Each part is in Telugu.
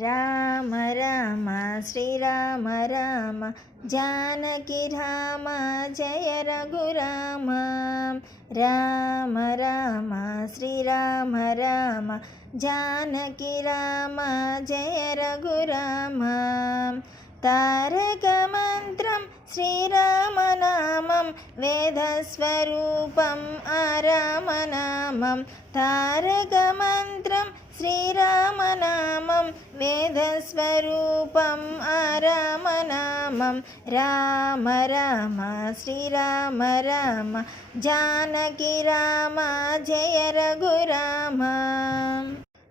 రామ రామ శ్రీరామ రామ జానకి రామ జయ రఘురామ. రామ రామ శ్రీరామ రామ జానకి రామ జయ రఘురామ. తారక మంత్రం శ్రీరామనామం వేదస్వరూపం ఆరామనామం. తారక మంత్రం శ్రీరామనామం వేదస్వరూపం ఆరామనామం. రామ రామ శ్రీరామ రామ జానకి రామ జయ రఘురామ.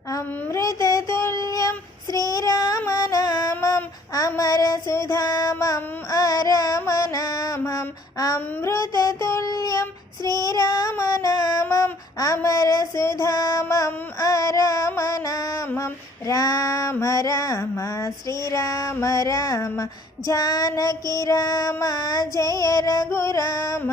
అమృతతుల్యం శ్రీరామనామం అమరసుధామం ఆరామనామం. అమృతతుల్యం శ్రీరామనామం అమరసుధామం ఆరామనామం. రామ రామ శ్రీరామ రామ జానకి రామ జయ రఘురామ.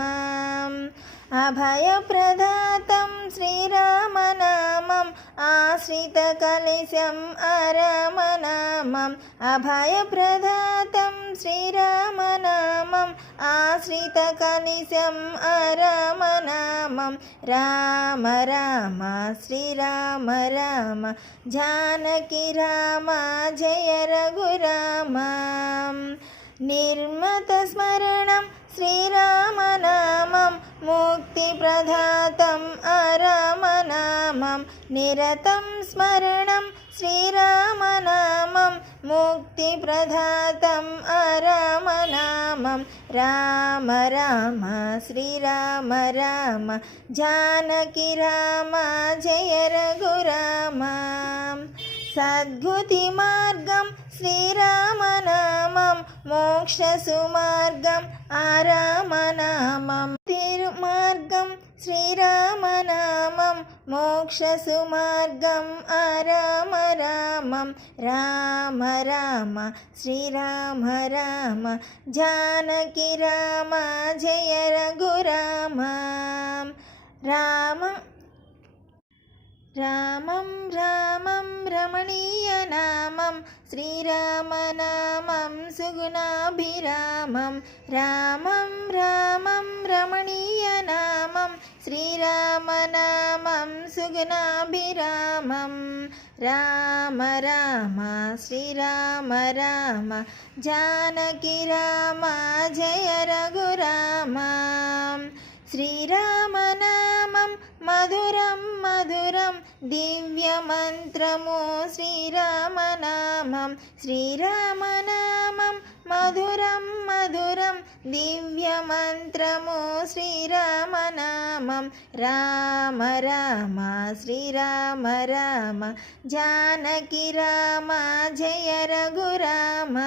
అభయప్రదాతం శ్రీరామనామం ఆశ్రితకలిశం ఆరామనామం. అభయప్రదాతం శ్రీరామనామం ఆశ్రితకలిశం ఆరామనామం. రామ రామ శ్రీరామ రామ జానకి రామ జయ రఘురామ. నిర్మత స్మరణం శ్రీరామనామం ముక్తిప్రదాతం ఆరామనామం. నిరతం స్మరణం శ్రీరామనామం ముక్తిప్రదాతం ఆరామనామం. రామ రామ శ్రీరామ రామ జానకి రామ జయ రఘురామ. సద్గతి మార్గం శ్రీరామనామం మోక్షసుమార్గం ఆరామనామం. తిరుమార్గం శ్రీరామనామం మోక్షసుమార్గం ఆరామ రామం. రామ రామ శ్రీరామ రామ జానకి రామ జయ రఘురామ. రామ రామం రామం రమణీయనామం శ్రీరామనామం సుగుణాభిరామం. రామం రామం రమణీయనామం శ్రీరామనామం సుగుణాభిరామం. రామ రామ శ్రీరామ రామ జానకి రామ జయ రఘురామ. శ్రీరామనామం మధురం మధురం దివ్యమంత్రము శ్రీరామనామం. శ్రీరామనామం మధురం మధురం దివ్యమంత్రము శ్రీరామనామం. రామ రామ శ్రీరామ రామ జానకి రామ జయ రఘురామ.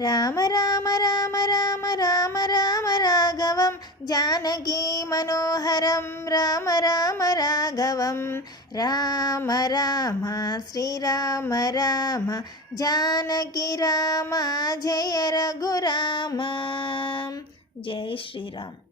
రామ రామ రామ రామ రామ రామ రాఘవం జానకీ మనోహరం రామ రామ రాఘవం. రామ రామ శ్రీరామ రామ జానకి రామ జయ రఘురామ. జై శ్రీరామ్.